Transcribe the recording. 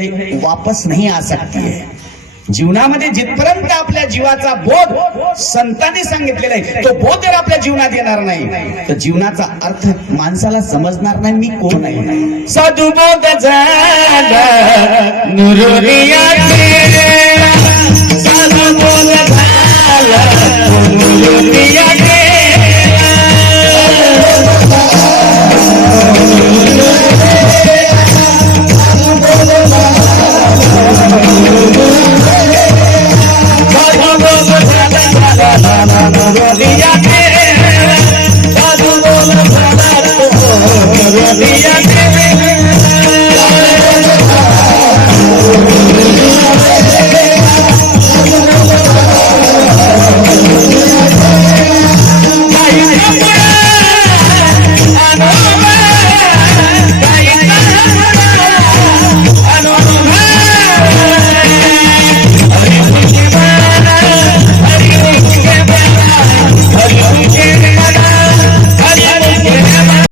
है वापस नहीं आ सकती है। जीवनामध्ये जिथपर्यंत आपल्या जीवाचा बोध संतांनी सांगितलेला आहे तो बोध जर आपल्या जीवनात येणार नाही तर जीवनाचा अर्थ माणसाला समजणार नाही मी कोण आहे। सदुबोध झाला नुरुरिया